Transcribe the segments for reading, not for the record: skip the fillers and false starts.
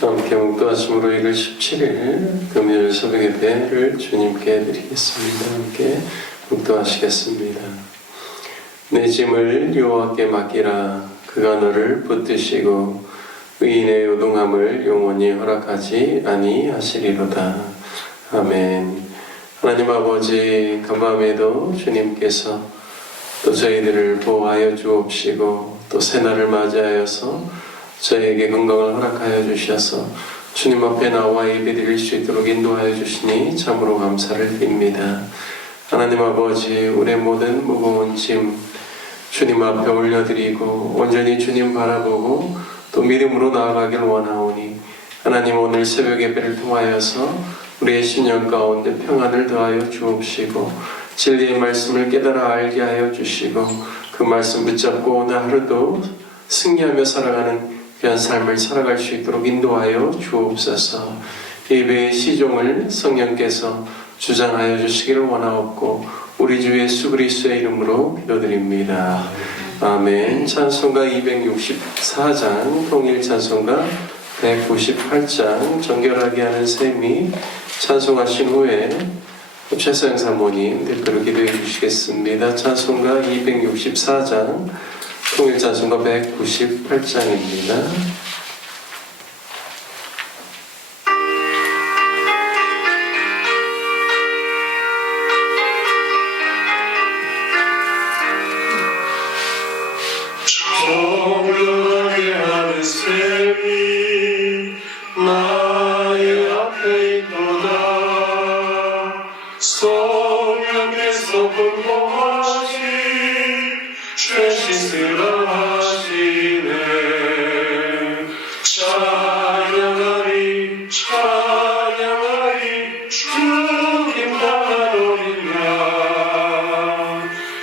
함께 묵도하심으로 1월 17일 금요일 새벽 예배를 주님께 드리겠습니다. 함께 묵도하시겠습니다. 내 짐을 여호와께 맡기라. 그가 너를 붙드시고 의인의 요동함을 영원히 허락하지 아니하시리로다. 아멘. 하나님 아버지, 간밤에도 주님께서 또 저희들을 보호하여 주옵시고 또 새날을 맞이하여서 저희에게 건강을 허락하여 주셔서 주님 앞에 나와 예배드릴 수 있도록 인도하여 주시니 참으로 감사를 드립니다. 하나님 아버지, 우리의 모든 무거운 짐 주님 앞에 올려드리고 온전히 주님 바라보고 또 믿음으로 나아가길 원하오니 하나님, 오늘 새벽 예배를 통하여서 우리의 신령 가운데 평안을 더하여 주옵시고 진리의 말씀을 깨달아 알게 하여 주시고 그 말씀 붙잡고 오늘 하루도 승리하며 살아가는 귀한 삶을 살아갈 수 있도록 인도하여 주옵소서. 예배의 시종을 성령께서 주장하여 주시기를 원하옵고 우리 주 예수 그리스도의 이름으로 기도드립니다. 아멘. 찬송가 264장, 통일 찬송가 198장 정결하게 하는 셈이 찬송하신 후에 최서영 사모님 대표로 기도해 주시겠습니다. 찬송가 264장 통일 찬송가 198장입니다. 정결하게 하는 셈이 나의 앞에 있도다. 성령께서 공포하시 죄 씻으라 하시네. 찬양하리 찬양하리 주님 당하노리냐.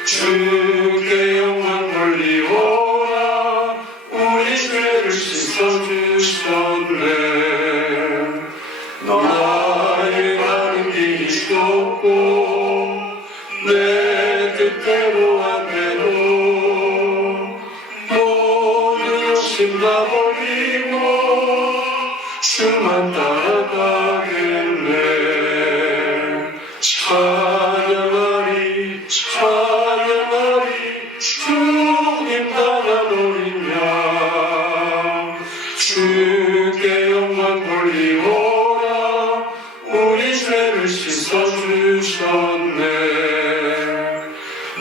주께 영광 돌리오라. 우리 죄를 씻어주셨네. 나의 가는 길이 좁고 내 뜻대로 안 되도 모든 욕심 다 버리고 주만 따라가겠네. 찬양하리 찬양하리 주님 당하노리냐. 주께 영광 돌리오라. 우리 죄를 씻어주셨네.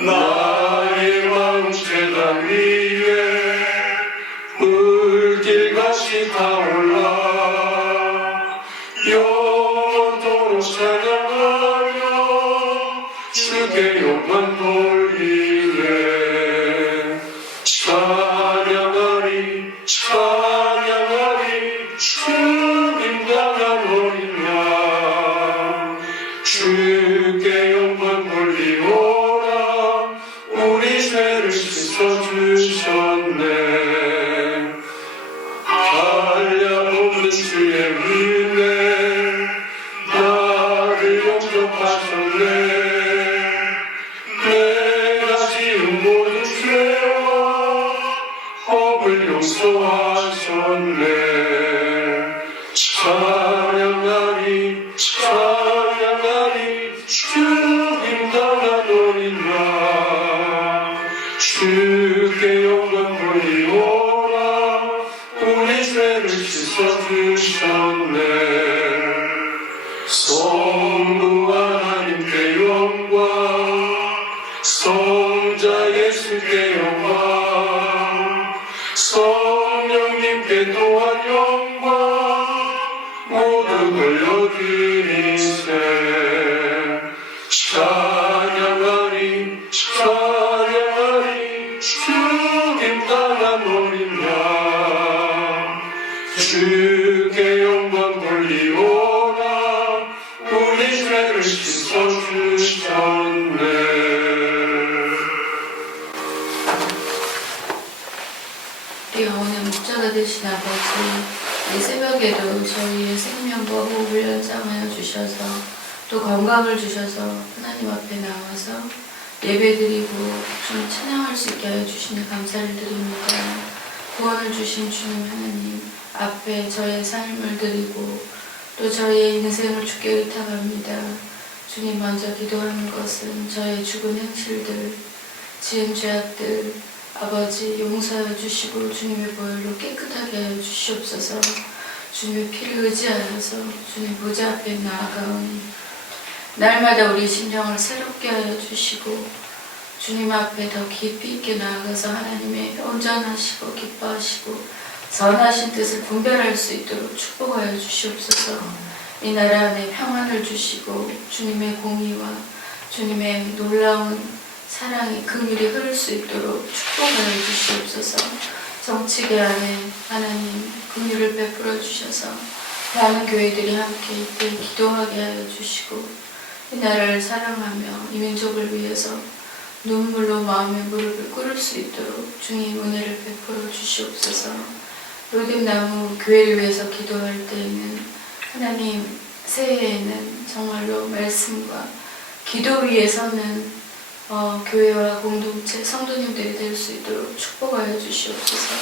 나의 마음 제단 위에 물길같이 타올라. 영원토록 찬양하며 주께 영광 돌리네. 찬양하리 찬양하리 주님 당하노리냐. 주께 영광 돌리오라. 우리 죄를 씻어주셨네. 한량없는 주의 은혜 나를 영접하셨네. 내가 지은 모든 죄와 법을 용서하셨네. 찬양하리 찬양하리 주님 당하노리냐. 주께 영광 돌리오라. 우리 죄를 씻어주셨네. 성부 하나님께 영광, 성자 예수께 영광, 성령님께 또한 영광 모두 돌려드리세. 찬양하리 찬양하리 주님 당하노리냐. 주께 영광 돌리오라. 우리 죄를 씻어주셨네. 우리 영혼의 목자가 되신 아버지, 이 새벽에도 저희의 생명과 호흡을 연장하여 주셔서 또 건강을 주셔서 하나님 앞에 나와서 예배드리고 좀 찬양할 수 있게 하여 주시니 감사를 드립니다. 구원을 주신 주님 하나님, 앞에 저의 삶을 드리고 또 저의 인생을 주께 의탁합니다. 주님 먼저 기도하는 것은 저의 죽은 행실들, 지은 죄악들 아버지 용서하여 주시고 주님의 보혈로 깨끗하게 하여 주시옵소서. 주님의 피를 의지하여서 주님 보좌 앞에 나아가오니 날마다 우리 심령을 새롭게 하여 주시고 주님 앞에 더 깊이 있게 나아가서 하나님의 온전하시고 기뻐하시고 선하신 뜻을 분별할 수 있도록 축복하여 주시옵소서. 이 나라 안에 평안을 주시고 주님의 공의와 주님의 놀라운 사랑이 긍휼이 흐를 수 있도록 축복하여 주시옵소서. 정치계 안에 하나님 긍휼을 베풀어 주셔서 많은 교회들이 함께 이때 기도하게 하여 주시고 이 나라를 사랑하며 이 민족을 위해서 눈물로 마음의 무릎을 꿇을 수 있도록 주님 은혜를 베풀어 주시옵소서. 로뎀나무 교회를 위해서 기도할 때에는 하나님 새해에는 정말로 말씀과 기도 위에 서는 교회와 공동체 성도님들이 될 수 있도록 축복하여 주시옵소서.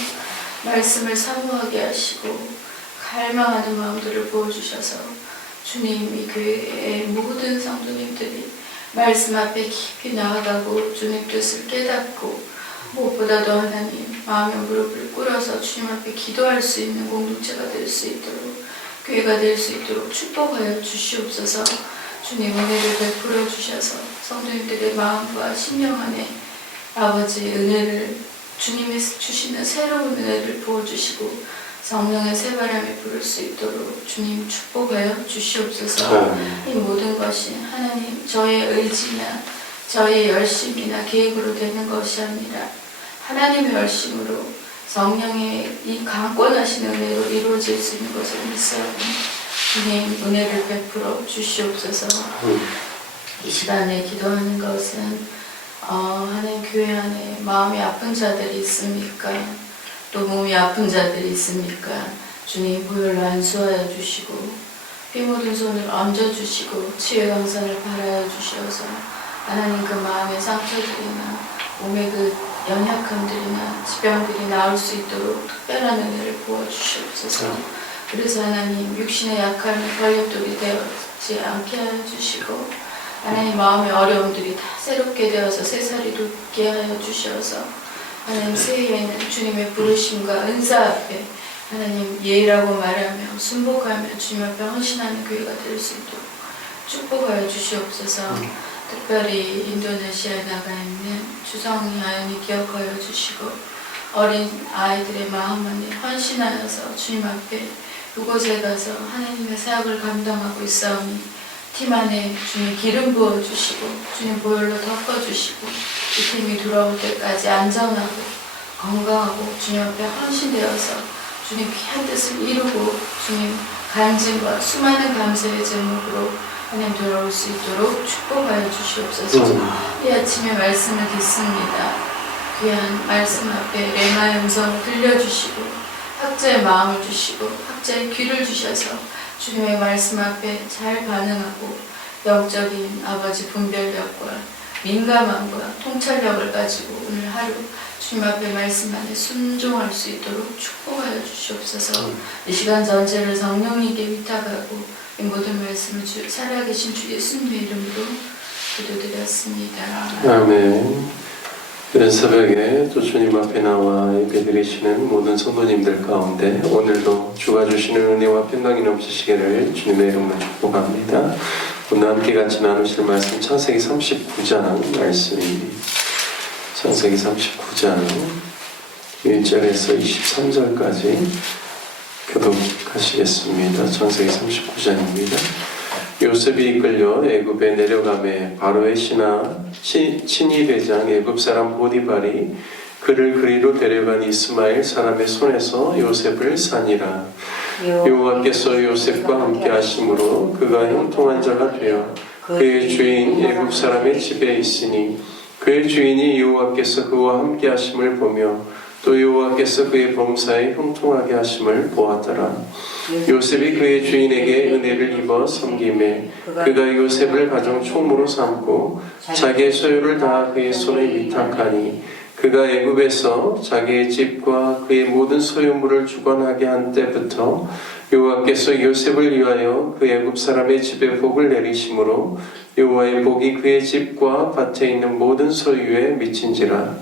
말씀을 사모하게 하시고 갈망하는 마음들을 부어주셔서 주님 이 교회의 모든 성도님들이 말씀 앞에 깊이 나아가고 주님 뜻을 깨닫고 무엇보다도 하나님 마음의 무릎을 꿇어서 주님 앞에 기도할 수 있는 공동체가 될 수 있도록 교회가 될 수 있도록 축복하여 주시옵소서. 주님 은혜를 베풀어 주셔서 성도님들의 마음과 심령 안에 아버지 은혜를 주님이 주시는 새로운 은혜를 부어주시고 성령의 새바람이 부를 수 있도록 주님 축복하여 주시옵소서. 이 모든 것이 하나님 저의 의지나 저의 열심이나 계획으로 되는 것이 아니라 하나님의 열심으로 성령의 이 강권하신 은혜로 이루어질 수 있는 것을 믿사오니 주님 은혜를 베풀어 주시옵소서. 이 시간에 기도하는 것은 하나님 교회 안에 마음이 아픈 자들이 있습니까? 또 몸이 아픈 자들이 있습니까? 주님 보혈로 안수하여 주시고 피 묻은 손을 얹어주시고 치유의 강산을 바라여 주셔서 하나님 그 마음의 상처들이나 몸의 그 연약함들이나 지병들이 나을 수 있도록 특별한 은혜를 부어주시옵소서. 그래서 하나님 육신의 약함이 걸림돌이 되지 않게 하여 주시고 하나님 마음의 어려움들이 다 새롭게 되어서 새살이 돋게 하여 주셔서 하나님 새해에는 주님의 부르심과 은사 앞에 하나님 예의라고 말하며 순복하며 주님 앞에 헌신하는 교회가 될 수 있도록 축복하여 주시옵소서. 특별히 인도네시아에 나가 있는 주성이 아연이 기억하여 주시고 어린 아이들의 마음 안에 헌신하여서 주님 앞에 그곳에 가서 하나님의 사역을 감당하고 있사오니 팀 안에 주님 기름 부어주시고 주님 보혈로 덮어주시고 이 팀이 돌아올 때까지 안전하고 건강하고 주님 앞에 헌신되어서 주님 귀한 뜻을 이루고 주님 간증과 수많은 감사의 제목으로 하나님 돌아올 수 있도록 축복하여 주시옵소서. 이 아침에 말씀을 듣습니다. 귀한 말씀 앞에 레마의 음성을 들려주시고 학자의 마음을 주시고 학자의 귀를 주셔서 주님의 말씀 앞에 잘 반응하고 영적인 아버지 분별력과 민감함과 통찰력을 가지고 오늘 하루 주님 앞에 말씀 안에 순종할 수 있도록 축복하여 주시옵소서. 이 시간 전체를 성령님께 위탁하고 이 모든 말씀을 살아계신 주 예수님의 이름으로 기도드렸습니다. 아멘. 이런 새벽에 또 주님 앞에 나와 예배드리시는 모든 성도님들 가운데 오늘도 주가 주시는 은혜와 평강이 넘치시기를 주님의 이름으로 축복합니다. 오늘 함께 같이 나누실 말씀 창세기 39장 말씀입니다. 창세기 39장 1절에서 23절까지 교독하시겠습니다. 창세기 39장입니다. 요셉이 이끌려 애굽에 내려가매 바로의 친히 대장 애굽 사람 보디발이 그를 그리로 데려간 이스마엘 사람의 손에서 요셉을 산이라. 여호와께서 요셉과 함께 하심으로 그가 형통한 자가 되어 그의 주인 애굽 사람의 집에 있으니 그의 주인이 여호와께서 그와 함께 하심을 보며 또 여호와께서 그의 범사에 형통하게 하심을 보았더라. 요셉이 그의 주인에게 은혜를 입어 섬김에 그가 요셉을 가정 총무로 삼고 자기의 소유를 다 그의 손에 위탁하니 그가 애굽에서 자기의 집과 그의 모든 소유물을 주관하게 한 때부터 여호와께서 요셉을 위하여 그 애굽 사람의 집에 복을 내리심으로 여호와의 복이 그의 집과 밭에 있는 모든 소유에 미친지라.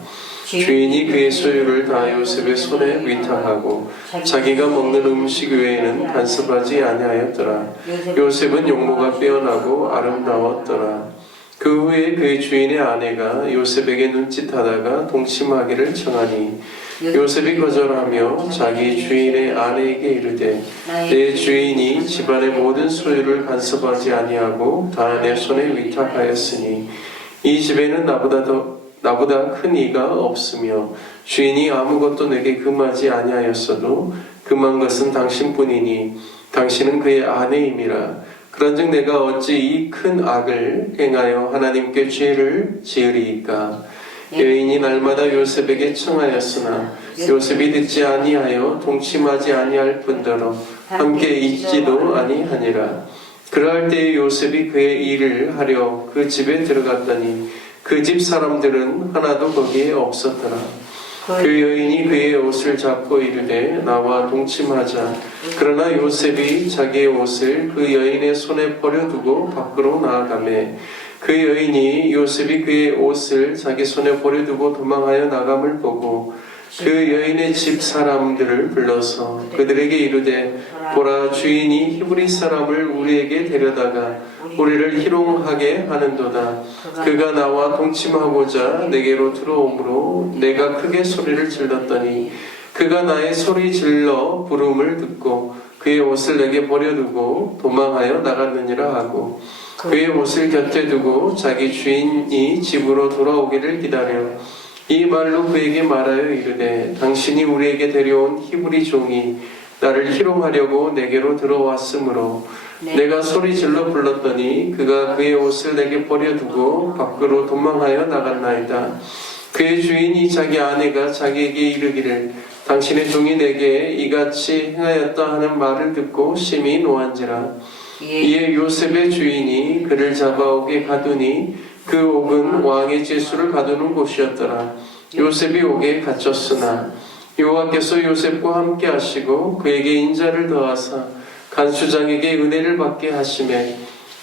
주인이 그의 소유를 다 요셉의 손에 위탁하고 자기가 먹는 음식 외에는 간섭하지 아니하였더라. 요셉은 용모가 빼어나고 아름다웠더라. 그 후에 그의 주인의 아내가 요셉에게 눈짓하다가 동침하기를 청하니 요셉이 거절하며 자기 주인의 아내에게 이르되 내 주인이 집안의 모든 소유를 간섭하지 아니하고 다 내 손에 위탁하였으니 이 집에는 나보다 큰 이가 없으며 주인이 아무것도 내게 금하지 아니하였어도 금한 것은 당신뿐이니 당신은 그의 아내임이라. 그런즉 내가 어찌 이 큰 악을 행하여 하나님께 죄를 지으리이까. 여인이 날마다 요셉에게 청하였으나 요셉이 듣지 아니하여 동침하지 아니할 뿐더러 함께 있지도 아니하니라. 그러할 때에 요셉이 그의 일을 하려 그 집에 들어갔더니 그 집 사람들은 하나도 거기에 없었더라. 그 여인이 그의 옷을 잡고 이르되 나와 동침하자. 그러나 요셉이 자기의 옷을 그 여인의 손에 버려두고 밖으로 나아가매 그 여인이 요셉이 그의 옷을 자기 손에 버려두고 도망하여 나감을 보고 그 여인의 집 사람들을 불러서 그들에게 이르되 보라, 주인이 히브리 사람을 우리에게 데려다가 우리를 희롱하게 하는도다. 그가 나와 동침하고자 내게로 들어오므로 내가 크게 소리를 질렀더니 그가 나의 소리 질러 부름을 듣고 그의 옷을 내게 버려두고 도망하여 나갔느니라 하고 그의 옷을 곁에 두고 자기 주인이 집으로 돌아오기를 기다려 이 말로 그에게 말하여 이르되 당신이 우리에게 데려온 히브리 종이 나를 희롱하려고 내게로 들어왔으므로 내가 소리 질러 불렀더니 그가 그의 옷을 내게 버려두고 밖으로 도망하여 나갔나이다. 그의 주인이 자기 아내가 자기에게 이르기를 당신의 종이 내게 이같이 행하였다 하는 말을 듣고 심히 노한지라. 이에 요셉의 주인이 그를 잡아오게 가두니 그 옥은 왕의 제수를 가두는 곳이었더라. 요셉이 옥에 갇혔으나 여호와께서 요셉과 함께 하시고 그에게 인자를 더하사 간수장에게 은혜를 받게 하시매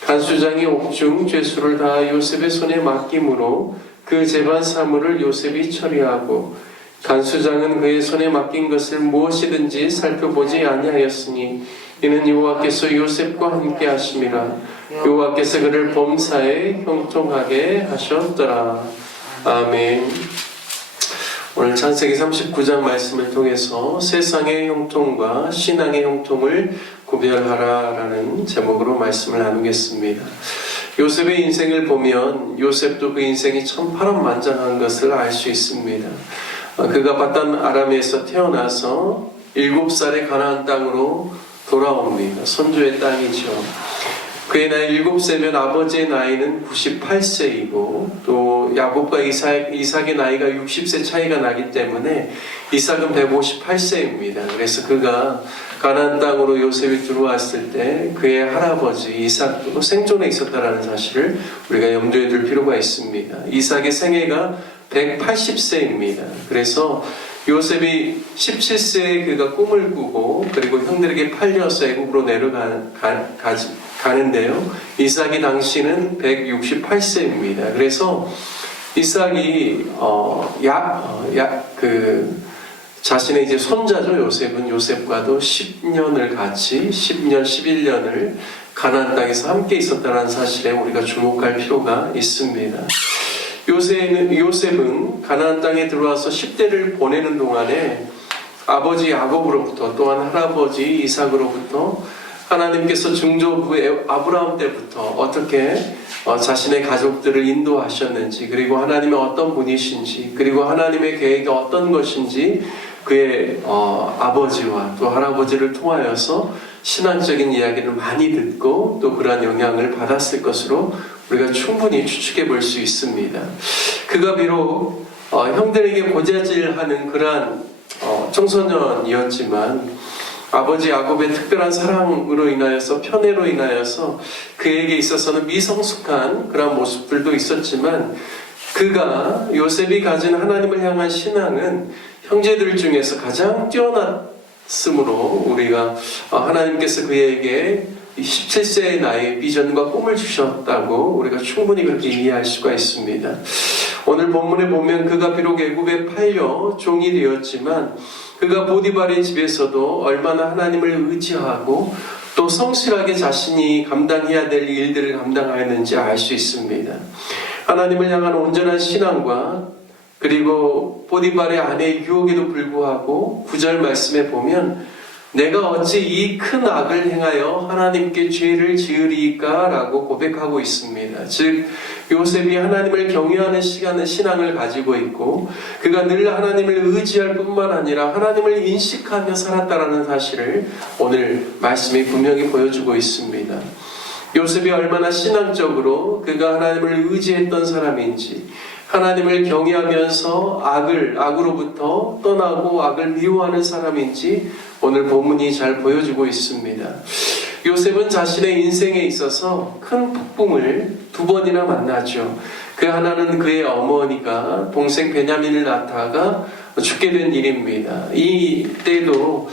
간수장이 옥중 죄수를 다 요셉의 손에 맡김으로 그 재반 사물을 요셉이 처리하고 간수장은 그의 손에 맡긴 것을 무엇이든지 살펴보지 아니하였으니 이는 여호와께서 요셉과 함께 하심이라. 여호와께서 그를 범사에 형통하게 하셨더라. 아멘. 오늘 창세기 39장 말씀을 통해서 세상의 형통과 신앙의 형통을 구별하라라는 제목으로 말씀을 나누겠습니다. 요셉의 인생을 보면 요셉도 그 인생이 참 파란만장한 것을 알 수 있습니다. 그가 바단 아람에서 태어나서 7살에 가나안 땅으로 돌아옵니다. 선조의 땅이죠. 그의 나이 7세면 아버지의 나이는 98세이고 또 야곱과 이삭의 나이가 60세 차이가 나기 때문에 이삭은 158세입니다. 그래서 그가 가나안 땅으로 요셉이 들어왔을 때 그의 할아버지 이삭도 생존해 있었다는 사실을 우리가 염두에 둘 필요가 있습니다. 이삭의 생애가 180세입니다. 그래서 요셉이 17세에 그가 꿈을 꾸고 그리고 형들에게 팔려서 애굽으로 가는데요. 이삭이 당시는 168세입니다. 그래서 이삭이 자신의 이제 손자죠. 요셉은 요셉과도 10년을 같이 10년, 11년을 가나안 땅에서 함께 있었다는 사실에 우리가 주목할 필요가 있습니다. 요셉은 가나안 땅에 들어와서 10대를 보내는 동안에 아버지 야곱으로부터 또한 할아버지 이삭으로부터 하나님께서 증조부 아브라함 때부터 어떻게 자신의 가족들을 인도하셨는지 그리고 하나님의 어떤 분이신지 그리고 하나님의 계획이 어떤 것인지 그의 아버지와 또 할아버지를 통하여서 신앙적인 이야기를 많이 듣고 또 그러한 영향을 받았을 것으로 우리가 충분히 추측해 볼 수 있습니다. 그가 비록 형들에게 고자질하는 그러한 청소년이었지만 아버지 야곱의 특별한 사랑으로 인하여서 편애로 인하여서 그에게 있어서는 미성숙한 그런 모습들도 있었지만 그가 요셉이 가진 하나님을 향한 신앙은 형제들 중에서 가장 뛰어났으므로 우리가 하나님께서 그에게 17세의 나이에 비전과 꿈을 주셨다고 우리가 충분히 그렇게 이해할 수가 있습니다. 오늘 본문에 보면 그가 비록 애굽에 팔려 종이 되었지만 그가 보디발의 집에서도 얼마나 하나님을 의지하고 또 성실하게 자신이 감당해야 될 일들을 감당하였는지 알 수 있습니다. 하나님을 향한 온전한 신앙과 그리고 보디발의 아내의 유혹에도 불구하고 9절 말씀에 보면 내가 어찌 이 큰 악을 행하여 하나님께 죄를 지으리까? 라고 고백하고 있습니다. 즉 요셉이 하나님을 경외하는 신앙을 가지고 있고 그가 늘 하나님을 의지할 뿐만 아니라 하나님을 인식하며 살았다라는 사실을 오늘 말씀이 분명히 보여주고 있습니다. 요셉이 얼마나 신앙적으로 그가 하나님을 의지했던 사람인지 하나님을 경외하면서 악으로부터 떠나고 악을 미워하는 사람인지 오늘 본문이 잘 보여주고 있습니다. 요셉은 자신의 인생에 있어서 큰 폭풍을 2번이나 만나죠. 그 하나는 그의 어머니가 동생 베냐민을 낳다가 죽게 된 일입니다. 이 때도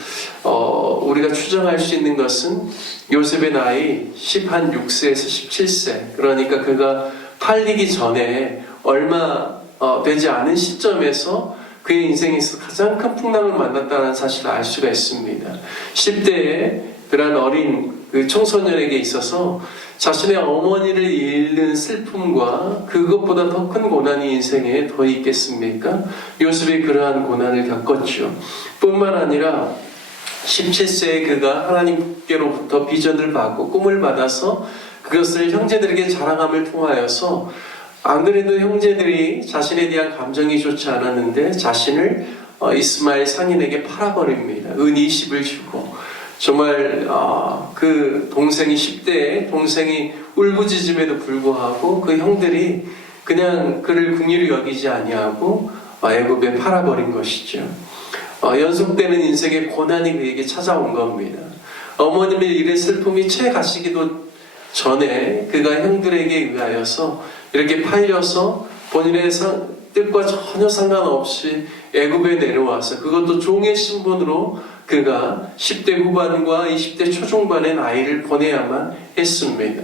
우리가 추정할 수 있는 것은 요셉의 나이 6세에서 17세, 그러니까 그가 팔리기 전에 얼마 되지 않은 시점에서 그의 인생에서 가장 큰 풍랑을 만났다는 사실을 알 수가 있습니다. 10대에 그런 어린 그 청소년에게 있어서 자신의 어머니를 잃는 슬픔과 그것보다 더 큰 고난이 인생에 더 있겠습니까? 요셉이 그러한 고난을 겪었죠. 뿐만 아니라 17세에 그가 하나님께로부터 비전을 받고 꿈을 받아서 그것을 형제들에게 자랑함을 통하여서 안 그래도 형제들이 자신에 대한 감정이 좋지 않았는데 자신을 이스마엘 상인에게 팔아버립니다. 은 20을 주고. 정말 그 동생이 10대에 동생이 울부짖음에도 불구하고 그 형들이 그냥 그를 긍휼히 여기지 아니하고 애굽에 팔아버린 것이죠. 연속되는 인생의 고난이 그에게 찾아온 겁니다. 어머님의 잃은 슬픔이 채 가시기도 전에 그가 형들에게 의하여서 이렇게 팔려서 본인의 뜻과 전혀 상관없이 애굽에 내려와서 그것도 종의 신분으로 그가 10대 후반과 20대 초중반의 나이를 보내야만 했습니다.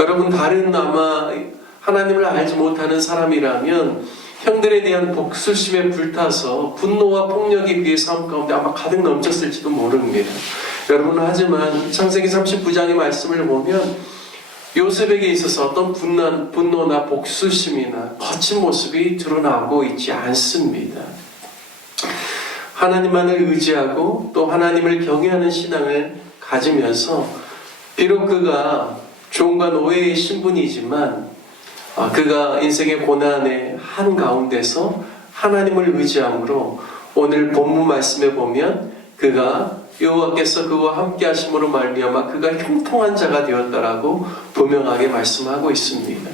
여러분, 다른 아마 하나님을 알지 못하는 사람이라면 형들에 대한 복수심에 불타서 분노와 폭력이 그의 삶 가운데 아마 가득 넘쳤을지도 모릅니다. 여러분, 하지만 창세기 39장의 말씀을 보면 요셉에게 있어서 어떤 분노나 복수심이나 거친 모습이 드러나고 있지 않습니다. 하나님만을 의지하고 또 하나님을 경외하는 신앙을 가지면서 비록 그가 종과 노예의 신분이지만 그가 인생의 고난의 한가운데서 하나님을 의지함으로 오늘 본문 말씀에 보면 그가 여호와께서 그와 함께 하심으로 말미암아 그가 형통한 자가 되었다라고 분명하게 말씀하고 있습니다.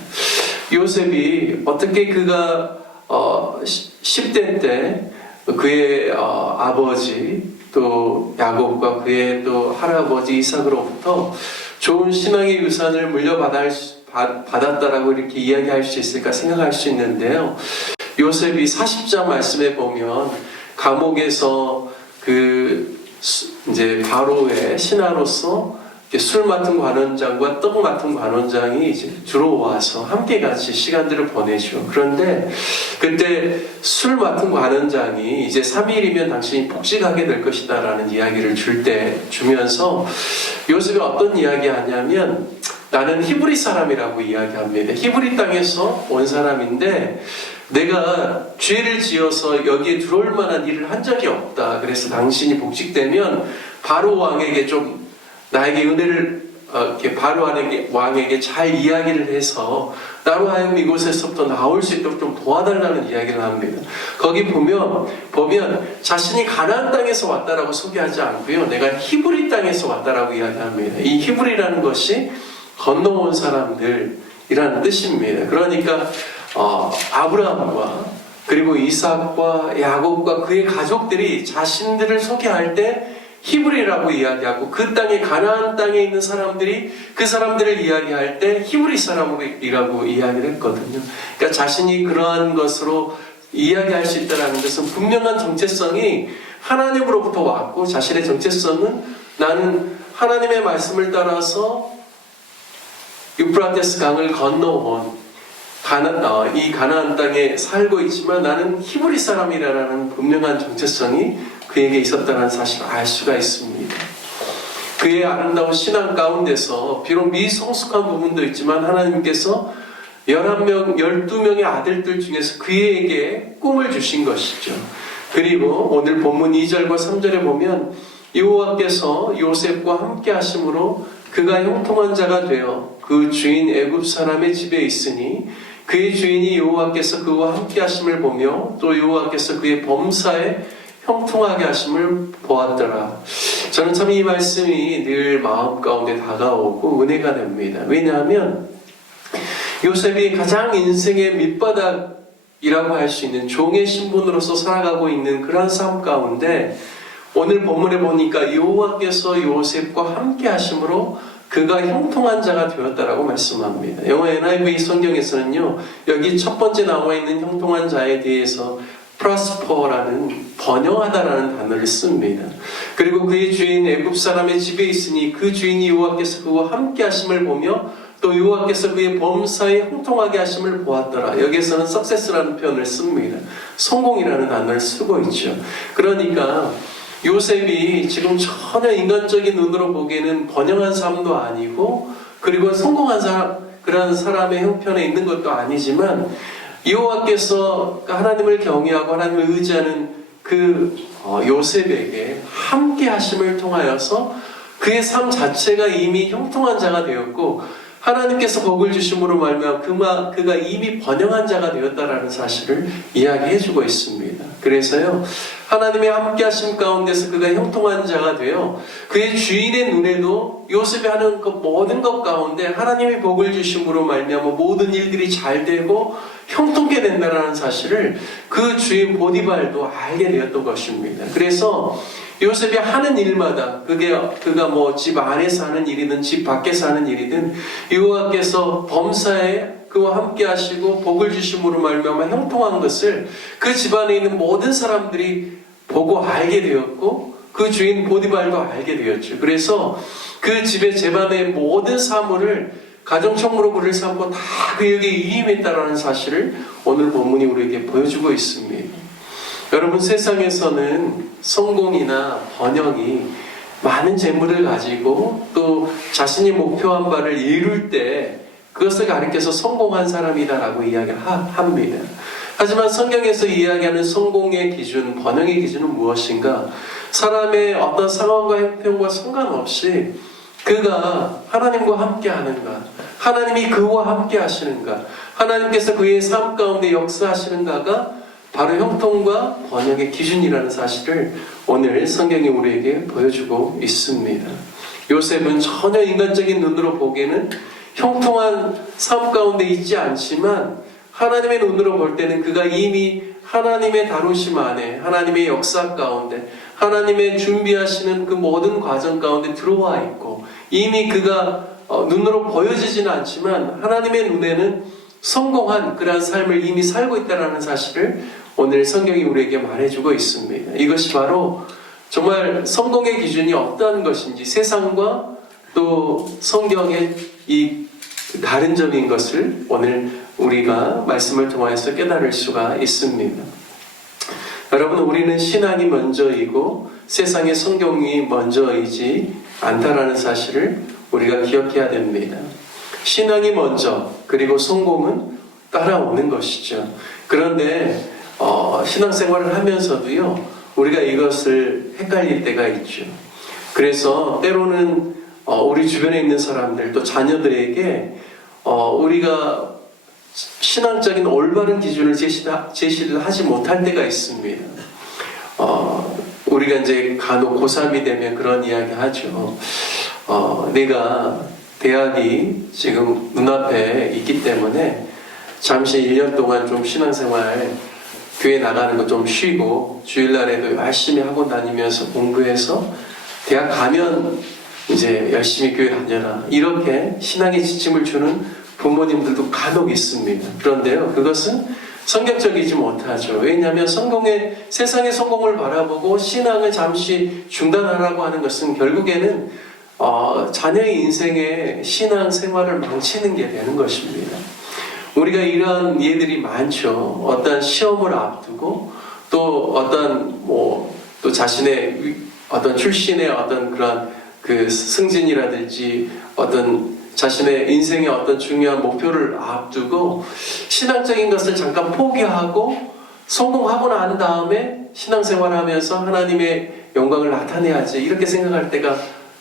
요셉이 어떻게 그가 10대 때 그의 아버지 또 야곱과 그의 또 할아버지 이삭으로부터 좋은 신앙의 유산을 물려받았다라고 이렇게 이야기할 수 있을까 생각할 수 있는데요. 요셉이 40장 말씀에 보면 감옥에서 이제 바로의 신하로서 술 맡은 관원장과 떡 맡은 관원장이 이제 들어와서 함께 같이 시간들을 보내죠. 그런데 그때 술 맡은 관원장이 이제 3일이면 당신이 복직하게 될 것이다 라는 이야기를 주면서 요셉이 어떤 이야기 하냐면 나는 히브리 사람이라고 이야기합니다. 히브리 땅에서 온 사람인데 내가 죄를 지어서 여기에 들어올 만한 일을 한 적이 없다. 그래서 당신이 복직되면 바로 왕에게 좀 나에게 은혜를 바로 왕에게 잘 이야기를 해서 나로 하여금 이곳에서부터 나올 수 있도록 좀 도와달라는 이야기를 합니다. 거기 보면 자신이 가나안 땅에서 왔다라고 소개하지 않고요. 내가 히브리 땅에서 왔다라고 이야기합니다. 이 히브리라는 것이 건너온 사람들이라는 뜻입니다. 그러니까 아브라함과 그리고 이삭과 야곱과 그의 가족들이 자신들을 소개할 때 히브리라고 이야기하고 그 땅에 가나안 땅에 있는 사람들이 그 사람들을 이야기할 때 히브리 사람이라고 이야기를 했거든요. 그러니까 자신이 그러한 것으로 이야기할 수 있다는 것은 분명한 정체성이 하나님으로부터 왔고 자신의 정체성은 나는 하나님의 말씀을 따라서 유프라테스 강을 건너온 이 가나안 땅에 살고 있지만 나는 히브리 사람이라는 분명한 정체성이 그에게 있었다는 사실을 알 수가 있습니다. 그의 아름다운 신앙 가운데서 비록 미성숙한 부분도 있지만 하나님께서 12명의 아들들 중에서 그에게 꿈을 주신 것이죠. 그리고 오늘 본문 2절과 3절에 보면 여호와께서 요셉과 함께 하심으로 그가 형통한 자가 되어 그 주인 애굽 사람의 집에 있으니 그의 주인이 여호와께서 그와 함께 하심을 보며 또 여호와께서 그의 범사에 형통하게 하심을 보았더라. 저는 참 이 말씀이 늘 마음 가운데 다가오고 은혜가 됩니다. 왜냐하면 요셉이 가장 인생의 밑바닥이라고 할 수 있는 종의 신분으로서 살아가고 있는 그런 삶 가운데 오늘 본문에 보니까 여호와께서 요셉과 함께 하심으로 그가 형통한 자가 되었다라고 말씀합니다. 영어 NIV 성경에서는요, 여기 첫 번째 나와 있는 형통한 자에 대해서 prosper라는 번영하다라는 단어를 씁니다. 그리고 그의 주인 애굽 사람의 집에 있으니 그 주인이 여호와께서 그와 함께 하심을 보며 또 여호와께서 그의 범사에 형통하게 하심을 보았더라. 여기에서는 success라는 표현을 씁니다. 성공이라는 단어를 쓰고 있죠. 그러니까 요셉이 지금 전혀 인간적인 눈으로 보기에는 번영한 삶도 아니고 그리고 성공한 사람, 그런 사람의 형편에 있는 것도 아니지만 여호와께서 하나님을 경외하고 하나님을 의지하는 그 요셉에게 함께 하심을 통하여서 그의 삶 자체가 이미 형통한 자가 되었고 하나님께서 복을 주심으로 말미암아 그가 이미 번영한 자가 되었다라는 사실을 이야기해주고 있습니다. 그래서요, 하나님의 함께 하심 가운데서 그가 형통한 자가 되어 그의 주인의 눈에도 요셉이 하는 그 모든 것 가운데 하나님의 복을 주심으로 말미암아 모든 일들이 잘 되고 형통케 된다라는 사실을 그 주인 보디발도 알게 되었던 것입니다. 그래서 요셉이 하는 일마다 그가 뭐 집 안에서 하는 일이든 집 밖에서 하는 일이든 여호와께서 범사에 그와 함께 하시고 복을 주심으로 말미암아 형통한 것을 그 집안에 있는 모든 사람들이 보고 알게 되었고 그 주인 보디발도 알게 되었죠. 그래서 그 집의 집안의 모든 사물을 가정총무로 그를 삼고 다 그에게 위임했다라는 사실을 오늘 본문이 우리에게 보여주고 있습니다. 여러분, 세상에서는 성공이나 번영이 많은 재물을 가지고 또 자신이 목표한 바를 이룰 때 그것을 가리켜서 성공한 사람이다라고 이야기를 합니다. 하지만 성경에서 이야기하는 성공의 기준, 번영의 기준은 무엇인가? 사람의 어떤 상황과 형편과 상관없이 그가 하나님과 함께 하는가? 하나님이 그와 함께 하시는가? 하나님께서 그의 삶 가운데 역사하시는가가 바로 형통과 번영의 기준이라는 사실을 오늘 성경이 우리에게 보여주고 있습니다. 요셉은 전혀 인간적인 눈으로 보기에는 형통한 삶 가운데 있지 않지만 하나님의 눈으로 볼 때는 그가 이미 하나님의 다루심 안에 하나님의 역사 가운데 하나님의 준비하시는 그 모든 과정 가운데 들어와 있고 이미 그가 눈으로 보여지지는 않지만 하나님의 눈에는 성공한 그러한 삶을 이미 살고 있다는 사실을 오늘 성경이 우리에게 말해주고 있습니다. 이것이 바로 정말 성공의 기준이 어떠한 것인지 세상과 또 성경의 이 다른 점인 것을 오늘 우리가 말씀을 통해서 깨달을 수가 있습니다. 여러분, 우리는 신앙이 먼저이고 세상의 성경이 먼저이지 않다라는 사실을 우리가 기억해야 됩니다. 신앙이 먼저 그리고 성공은 따라오는 것이죠. 그런데 신앙생활을 하면서도요, 우리가 이것을 헷갈릴 때가 있죠. 그래서 때로는 우리 주변에 있는 사람들 또 자녀들에게 우리가 신앙적인 올바른 기준을 제시를 하지 못할 때가 있습니다. 우리가 이제 간혹 고3이 되면 그런 이야기 하죠. 내가 대학이 지금 눈앞에 있기 때문에 잠시 1년 동안 좀 신앙생활 교회 나가는 거 좀 쉬고 주일날에도 열심히 학원 다니면서 공부해서 대학 가면 이제 열심히 교회 다녀라. 이렇게 신앙의 지침을 주는 부모님들도 간혹 있습니다. 그런데요, 그것은 성경적이지 못하죠. 왜냐하면 세상의 성공을 바라보고 신앙을 잠시 중단하라고 하는 것은 결국에는 자녀의 인생의 신앙 생활을 망치는 게 되는 것입니다. 우리가 이러한 예들이 많죠. 어떤 시험을 앞두고 또 또 자신의 어떤 출신의 어떤 그런 그 승진이라든지 어떤 자신의 인생의 어떤 중요한 목표를 앞두고 신앙적인 것을 잠깐 포기하고 성공하고 난 다음에 신앙생활을 하면서 하나님의 영광을 나타내야지 이렇게 생각할 때가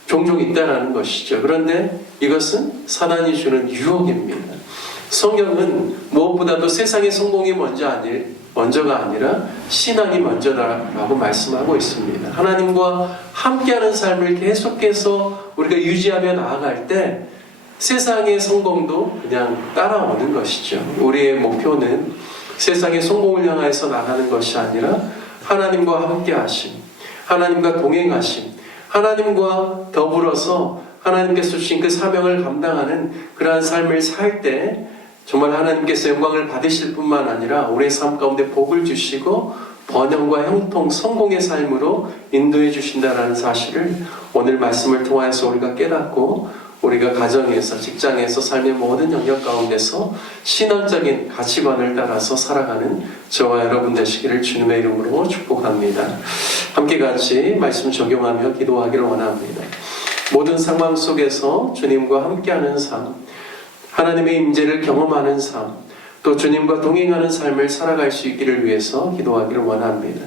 종종 있다라는 것이죠. 그런데 이것은 사단이 주는 유혹입니다. 성경은 무엇보다도 세상의 성공이 먼저가 아니라 신앙이 먼저다라고 말씀하고 있습니다. 하나님과 함께하는 삶을 계속해서 우리가 유지하며 나아갈 때 세상의 성공도 그냥 따라오는 것이죠. 우리의 목표는 세상의 성공을 향해서 나가는 것이 아니라 하나님과 함께하심, 하나님과 동행하심, 하나님과 더불어서 하나님께서 주신 그 사명을 감당하는 그러한 삶을 살 때 정말 하나님께서 영광을 받으실 뿐만 아니라 우리의 삶 가운데 복을 주시고 번영과 형통, 성공의 삶으로 인도해 주신다는 사실을 오늘 말씀을 통하여서 우리가 깨닫고 우리가 가정에서, 직장에서, 삶의 모든 영역 가운데서 신앙적인 가치관을 따라서 살아가는 저와 여러분 되시기를 주님의 이름으로 축복합니다. 함께 같이 말씀 적용하며 기도하기를 원합니다. 모든 상황 속에서 주님과 함께하는 삶, 하나님의 임재를 경험하는 삶, 또 주님과 동행하는 삶을 살아갈 수 있기를 위해서 기도하기를 원합니다.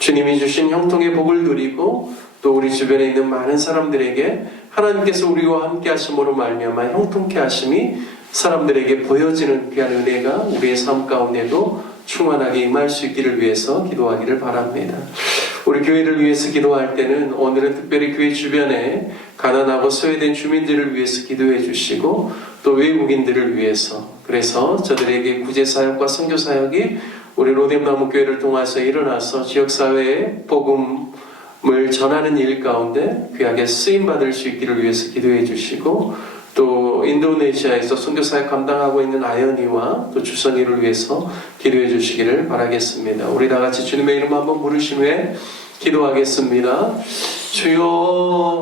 주님이 주신 형통의 복을 누리고 또 우리 주변에 있는 많은 사람들에게 하나님께서 우리와 함께 하심으로 말미암아 형통케 하심이 사람들에게 보여지는 귀한 은혜가 우리의 삶 가운데도 충만하게 임할 수 있기를 위해서 기도하기를 바랍니다. 우리 교회를 위해서 기도할 때는 오늘은 특별히 교회 주변에 가난하고 소외된 주민들을 위해서 기도해 주시고 또 외국인들을 위해서, 그래서 저들에게 구제사역과 선교사역이 우리 로뎀나무교회를 통해서 일어나서 지역사회에 복음을 전하는 일 가운데 귀하게 쓰임받을 수 있기를 위해서 기도해 주시고 또 인도네시아에서 선교사역 감당하고 있는 아연이와 또 주선이를 위해서 기도해 주시기를 바라겠습니다. 우리 다 같이 주님의 이름 한번 부르신 후에 기도하겠습니다. 주여